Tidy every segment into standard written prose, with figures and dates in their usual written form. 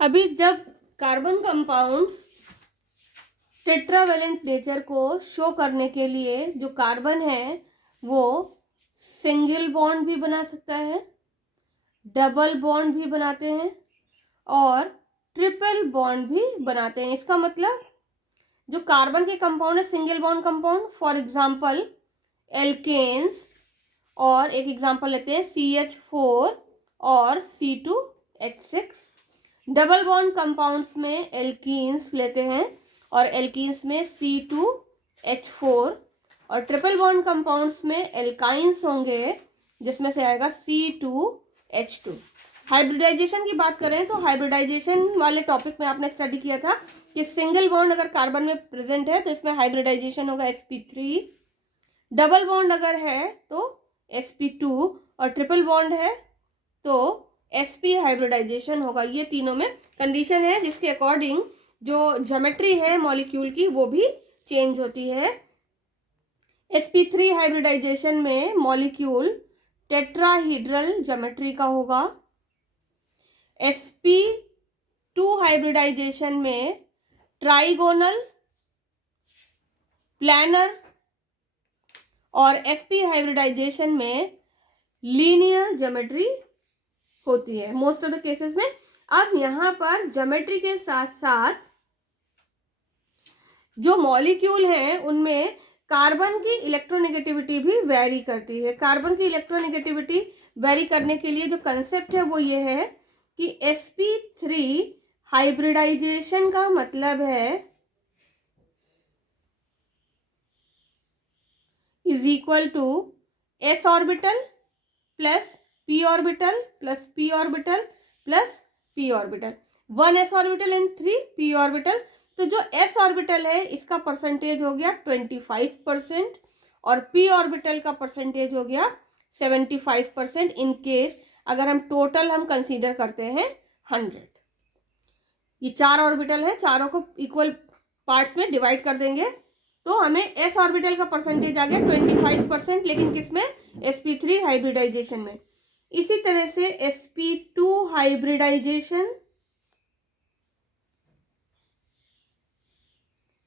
अभी जब carbon compounds tetravalent nature को शो करने के लिए जो कार्बन है वो सिंगल बॉन्ड भी बना सकता है, डबल बॉन्ड भी बनाते हैं और ट्रिपल बॉन्ड भी बनाते हैं। इसका मतलब जो कार्बन के कंपाउंड है single bond compound, for example alkanes, और एक एग्जांपल लेते हैं CH4 और C2H6। डबल बॉन्ड कंपाउंड्स में एल्कीन्स लेते हैं और एल्कीन्स में C2H4, और ट्रिपल बॉन्ड कंपाउंड्स में एल्काइंस होंगे जिसमें से आएगा C2H2। हाइब्रिडाइजेशन की बात करें तो हाइब्रिडाइजेशन वाले टॉपिक में आपने स्टडी किया था कि सिंगल बॉन्ड अगर कार्बन में प्रेजेंट है तो इसमें हाइब्रिडाइजेशन होगा sp3, डबल बॉन्ड अगर है तो sp2, और ट्रिपल बॉन्ड है तो sp हाइब्रिडाइजेशन होगा। ये तीनों में कंडीशन है जिसके अकॉर्डिंग जो ज्योमेट्री है मॉलिक्यूल की वो भी चेंज होती है। sp3 हाइब्रिडाइजेशन में मॉलिक्यूल टेट्राहीड्रल ज्योमेट्री का होगा। sp2 हाइब्रिडाइजेशन में ट्राइगोनल, प्लैनर, और sp हाइब्रिडाइजेशन में लीनियर ज्योमेट्री होती है मोस्ट ऑफ द केसेस में। अब यहाँ पर ज्योमेट्री के साथ साथ जो मॉलिक्यूल हैं उनमें कार्बन की इलेक्ट्रोनेगेटिविटी भी वेरी करती है। कार्बन की इलेक्ट्रोनेगेटिविटी वेरी करने के लिए जो कंसेप्ट है वो ये है कि sp3 हाइब्रिडाइजेशन का मतलब है is equal to s orbital plus p orbital plus p orbital plus p orbital, 1 s orbital and 3 p orbital. तो जो s ऑर्बिटल है इसका परसेंटेज हो गया 25% और p ऑर्बिटल का परसेंटेज हो गया 75%। इन केस अगर हम टोटल हम कंसीडर करते हैं 100। ये 4 ऑर्बिटल है, चारों को इक्वल पार्ट्स में डिवाइड कर देंगे तो हमें s ऑर्बिटल का परसेंटेज आ गया 25%, लेकिन किसमें? sp3 हाइब्रिडाइजेशन में। इसी तरह से sp2 हाइब्रिडाइजेशन,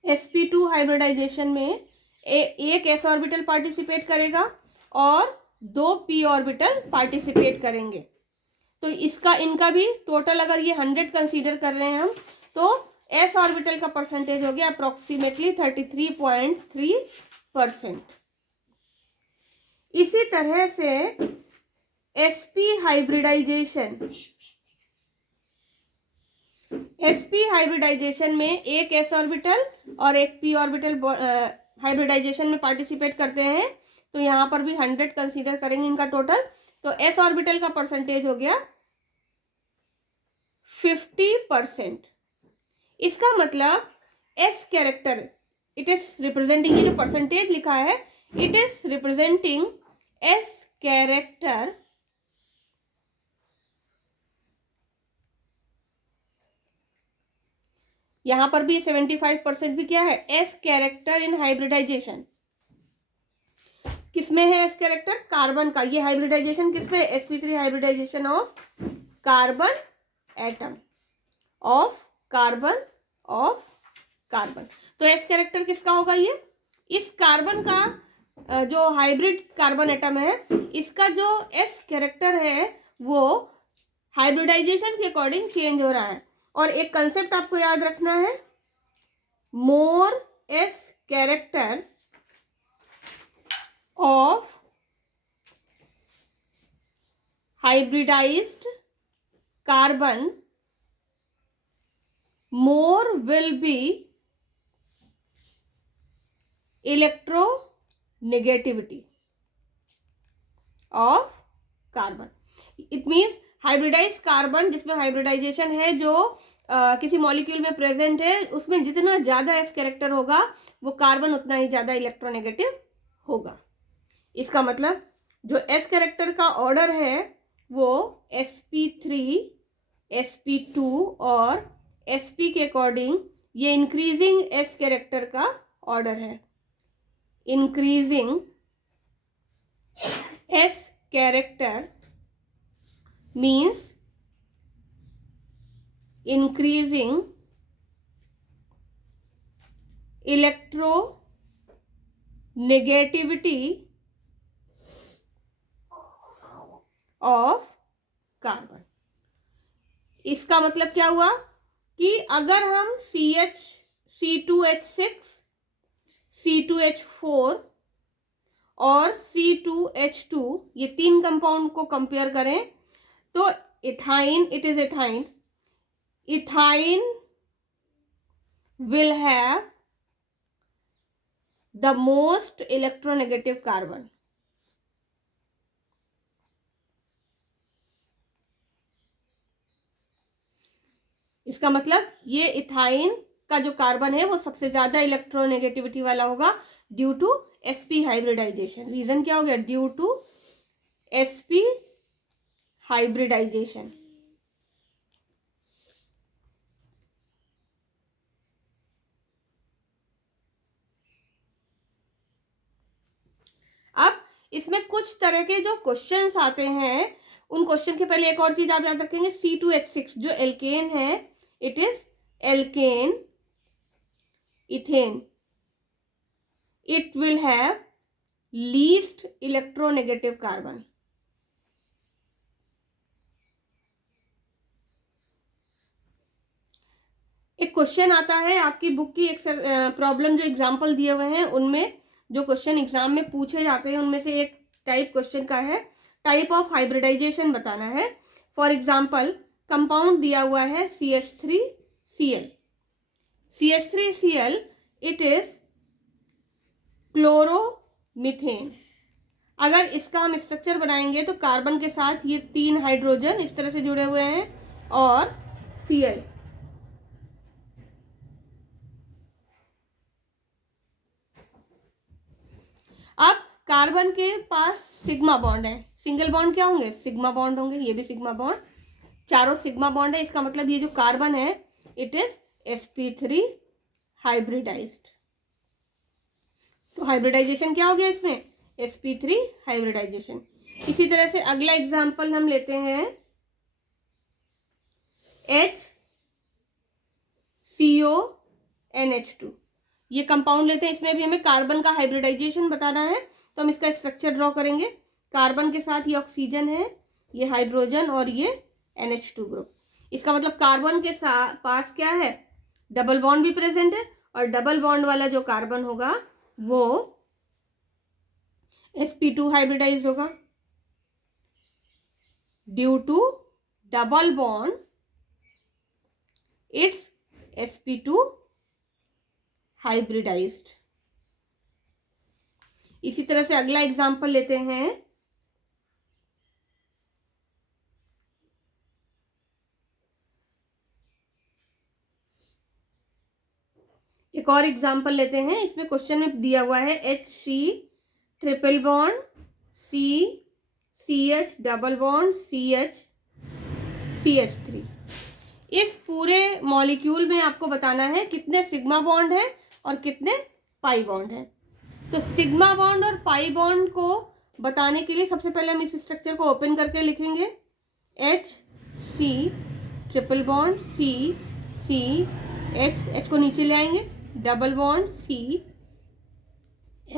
sp2 हाइब्रिडाइजेशन में एक s ऑर्बिटल पार्टिसिपेट करेगा और 2 p ऑर्बिटल पार्टिसिपेट करेंगे। तो इसका इनका भी टोटल अगर ये 100 कंसीडर कर रहे हैं हम तो s ऑर्बिटल का परसेंटेज हो गया अप्रोक्सीमेटली 33.3%। इसी तरह से sp हाइब्रिडाइजेशन में एक s ऑर्बिटल और एक p ऑर्बिटल हाइब्रिडाइजेशन में पार्टिसिपेट करते हैं तो यहाँ पर भी 100 कंसीडर करेंगे इनका टोटल, तो s ऑर्बिटल का परसेंटेज हो गया 50%। इसका मतलब s character it is representing, ये जो परसेंटेज लिखा है it is representing s character यहां पर भी 75% भी क्या है? s character in hybridisation. किसमें है s कैरेक्टर? कार्बन का। ये हाइब्रिडाइजेशन किसमें? sp3 hybridisation of carbon atom, of carbon, of carbon. तो s कैरेक्टर किसका होगा? ये इस कार्बन का जो हाइब्रिड कार्बन एटम है इसका जो s कैरेक्टर है वो हाइब्रिडाइजेशन के अकॉर्डिंग चेंज हो रहा है। और एक कंसेप्ट आपको याद रखना है, more s character of hybridised carbon more will be electronegativity of carbon. It means hybridise carbon जिसमें हाइब्रिडाइजेशन है जो किसी मॉलिक्यूल में प्रेजेंट है उसमें जितना ज्यादा एस कैरेक्टर होगा वो कार्बन उतना ही ज्यादा इलेक्ट्रोनेगेटिव होगा। इसका मतलब जो एस कैरेक्टर का ऑर्डर है वो sp3, sp2 और sp के अकॉर्डिंग ये इंक्रीजिंग s कैरेक्टर का ऑर्डर है। Increasing s character means increasing electronegativity of carbon. इसका मतलब क्या हुआ कि अगर हम C2H6, C2H4 और C2H2 ये 3 कंपाउंड को कंपेयर करें तो ethyne, it is ethyne, ethyne will have the most electronegative carbon. इसका मतलब ये इथाइन का जो कार्बन है वो सबसे ज्यादा इलेक्ट्रोनेगेटिविटी वाला होगा due to sp hybridisation. Reason क्या हो गया? Due to sp hybridisation. अब इसमें कुछ तरह के जो क्वेश्चंस आते हैं उन क्वेश्चन के पहले एक और चीज आप याद रखेंगे, C2H6 जो एल्केन है, it is alkane ethane, it will have least electronegative carbon. एक क्वेश्चन आता है आपकी बुक की, एक प्रॉब्लम जो एग्जाम्पल दिए हुए हैं उनमें जो क्वेश्चन एग्जाम में पूछे जाते हैं उनमें से एक टाइप क्वेश्चन का है, टाइप ऑफ हाइब्रिडाइजेशन बताना है। फॉर एग्जाम्पल कंपाउंड दिया हुआ है CH3Cl, CH3Cl it is chloromethane. अगर इसका हम स्ट्रक्चर बनाएंगे तो कार्बन के साथ ये 3 हाइड्रोजन इस तरह से जुड़े हुए हैं और Cl। अब कार्बन के पास सिग्मा बॉन्ड है, सिंगल बॉन्ड क्या होंगे? सिग्मा बॉन्ड होंगे, ये भी सिग्मा बॉन्ड, चारों सिग्मा बॉन्ड है। इसका मतलब ये जो कार्बन है इट इज sp3 हाइब्रिडाइज्ड। तो हाइब्रिडाइजेशन क्या हो गया इसमें? sp3 hybridisation. इसी तरह से अगला एग्जांपल हम लेते हैं HCONH2, ये कंपाउंड लेते हैं, इसमें भी हमें कार्बन का हाइब्रिडाइजेशन बताना है तो हम इसका स्ट्रक्चर ड्रॉ करेंगे। कार्बन के साथ ये ऑक्सीजन है, ये हाइड्रोजन और ये NH2 ग्रुप। इसका मतलब कार्बन के साथ पास क्या है? डबल बॉन्ड भी प्रेजेंट है और डबल बॉन्ड वाला जो कार्बन होगा वो sp2 हाइब्रिडाइज होगा due to double bond it's sp2 hybridised. इसी तरह से अगला एग्जांपल लेते हैं एक और एग्जांपल लेते हैं। इसमें क्वेश्चन में दिया हुआ है HC triple bond CH double bond CH3। इस पूरे मॉलिक्यूल में आपको बताना है कितने सिग्मा बॉन्ड है और कितने पाई बॉन्ड है। तो सिग्मा बॉन्ड और पाई बॉन्ड को बताने के लिए सबसे पहले हम इस स्ट्रक्चर को ओपन करके लिखेंगे HC ट्रिपल बॉन्ड H को नीचे ले आएंगे, डबल बॉन्ड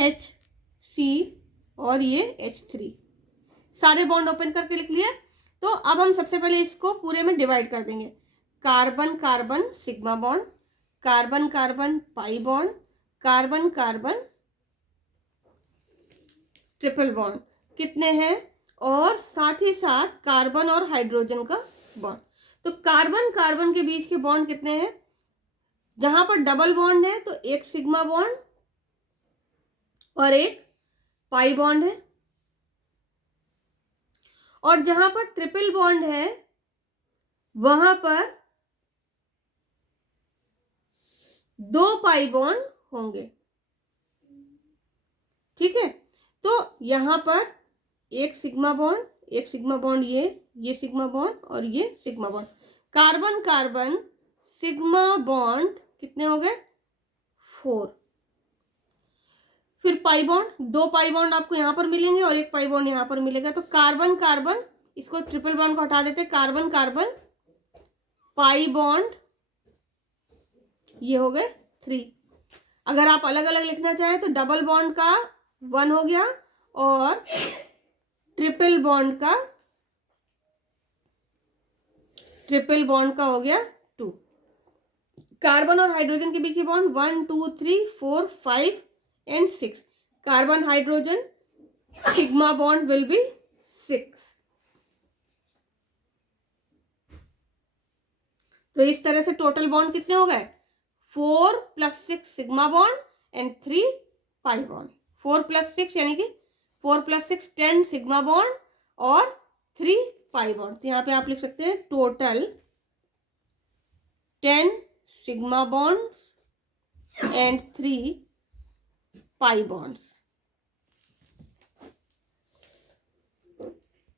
CH और ये H3, सारे बॉन्ड ओपन करके लिख लिया। तो अब हम सबसे पहले इसको पूरे में डिवाइड कर देंगे, carbon carbon sigma bond, carbon carbon pi bond, carbon carbon triple bond कितने हैं, और साथ ही साथ कार्बन और हाइड्रोजन का बॉन्ड। तो कार्बन कार्बन के बीच के बॉन्ड कितने हैं? जहां पर डबल बॉन्ड है तो एक सिग्मा बॉन्ड और एक पाई बॉन्ड है, और जहां पर ट्रिपल बॉन्ड है वहां पर 2 पाई बॉन्ड होंगे। ठीक है, तो यहां पर एक सिग्मा बॉन्ड, ये सिग्मा बॉन्ड और ये sigma bond. Carbon carbon sigma bond कितने हो गए? 4। फिर पाई बॉन्ड, 2 पाई बॉन्ड आपको यहां पर मिलेंगे और एक पाई बॉन्ड यहां पर मिलेगा। तो कार्बन कार्बन, इसको ट्रिपल बॉन्ड को हटा देते, कार्बन कार्बन पाई बॉन्ड, ये हो गए 3। अगर आप अलग अलग लिखना चाहें तो डबल बॉन्ड का 1 हो गया और ट्रिपल बॉन्ड का हो गया 2। कार्बन और हाइड्रोजन के बीच की bond 1 2 3 4 5 and 6। Carbon hydrogen sigma bond will be 6। तो इस तरह से टोटल बॉन्ड कितने हो गए? 4 + 6 sigma bond and 3 pi bond. 4 + 6 यानी कि 4 + 6 10 सिग्मा बॉन्ड और 3 पाई बॉन्ड। तो यहाँ पे आप लिख सकते हैं total 10 sigma bonds and 3 pi bonds.